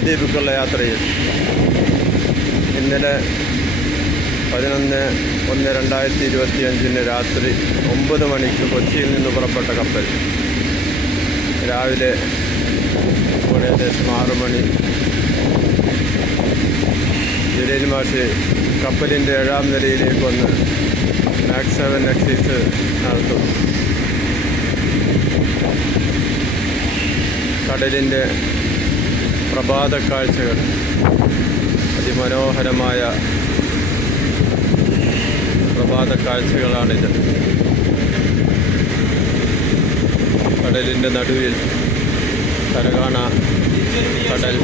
ലക്ഷദ്വീപിലേക്കുള്ള യാത്രയിൽ ഇന്നലെ 11/1/2025 രാത്രി 9 മണിക്ക് കൊച്ചിയിൽ നിന്ന് പുറപ്പെട്ട കപ്പൽ രാവിലെ ഏകദേശം 6 മണി ജലീൽ മാഷ് കപ്പലിൻ്റെ 7ാം നിലയിലേക്ക് വന്ന് മാക്സ് 7 എക്സൈസ് നടത്തും. കടലിൻ്റെ പ്രഭാത കാഴ്ചകൾ, അതിമനോഹരമായ പ്രഭാത കാഴ്ചകളാണിത്. കടലിൻ്റെ നടുവിൽ കരകാണ കടൽ,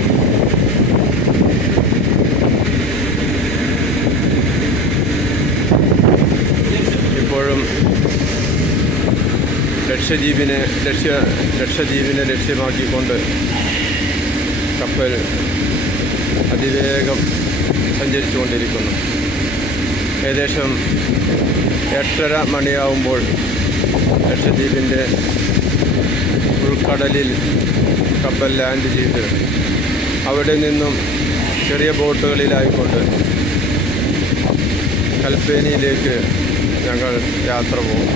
ഇപ്പോഴും ലക്ഷദ്വീപിനെ ലക്ഷ്യമാക്കിക്കൊണ്ട് കപ്പൽ അതിവേഗം സഞ്ചരിച്ചുകൊണ്ടിരിക്കുന്നു. ഏകദേശം 8:30 മണിയാവുമ്പോൾ ലക്ഷദ്വീപിൻ്റെ ഉൾക്കടലിൽ കപ്പൽ ലാൻഡ് ചെയ്ത് അവിടെ നിന്നും ചെറിയ ബോട്ടുകളിലായിക്കൊണ്ട് കൽപ്പേനിയിലേക്ക് ഞങ്ങൾ യാത്ര പോകും.